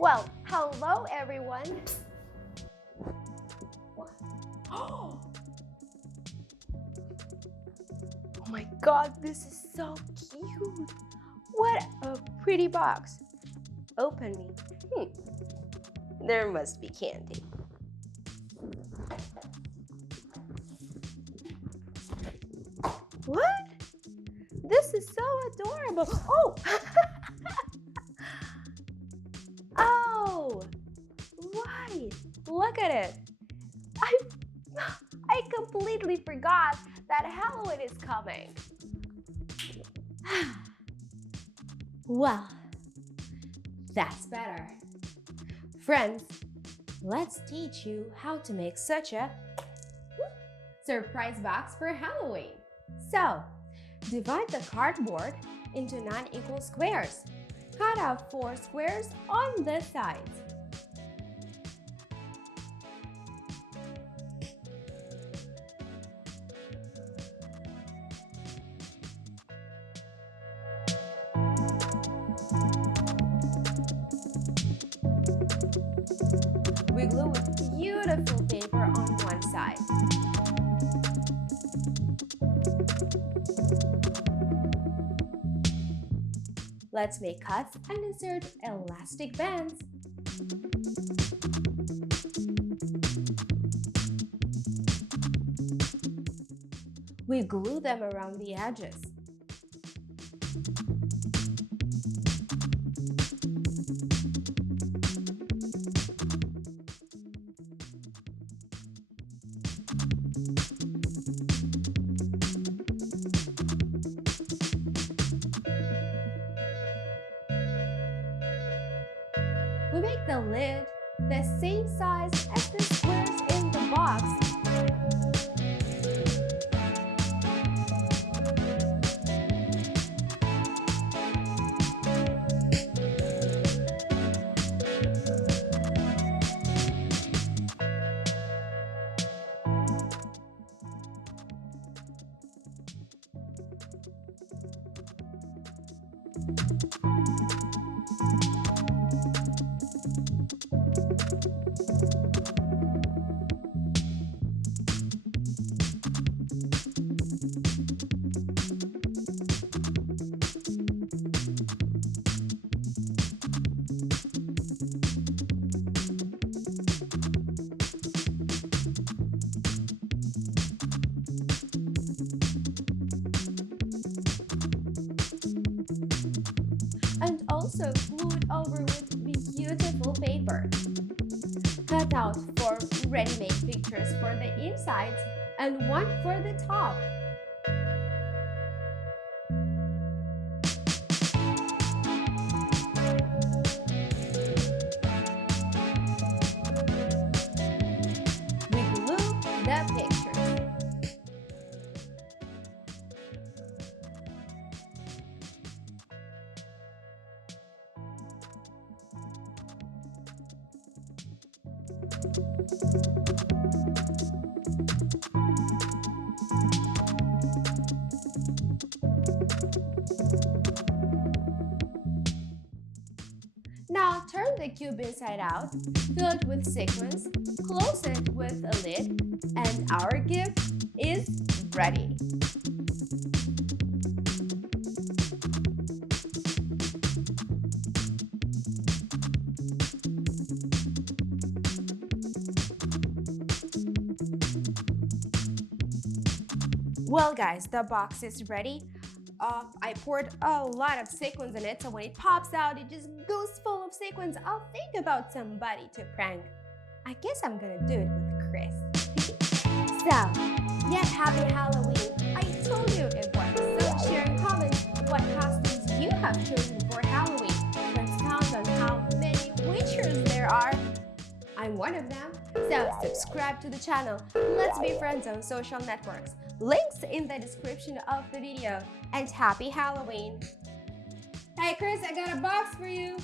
Well, hello everyone. Oh my god, this is so cute. What a pretty box. Open me. There must be candy. What? This is so adorable. Oh! Oh! Right. Look at it. I completely forgot that Halloween is coming. Well, that's better. Friends, let's teach you how to make such a surprise box for Halloween. So, divide the cardboard into 9 equal squares. Cut out 4 squares on the sides. We glue with beautiful paper on one side. Let's make cuts and insert elastic bands. We glue them around the edges. We make the lid the same size as the squares in the box. And also glue it over with beautiful paper. Cut out 4 ready-made pictures for the insides and 1 for the top. We glue the pictures. Now turn the cube inside out, fill it with sequins, close it with a lid, and our gift is ready. Well guys, the box is ready. I poured a lot of sequins in it, so when it pops out, it just goes full of sequins. I'll think about somebody to prank. I guess I'm gonna do it with Chris. So, yet happy Halloween. I told you it works, so share and comment what costumes you have chosen for Halloween. Let's count on how many witchers there are. I'm one of them. So subscribe to the channel. Let's be friends on social networks. Links in the description of the video. And happy Halloween! Hey Chris, I got a box for you!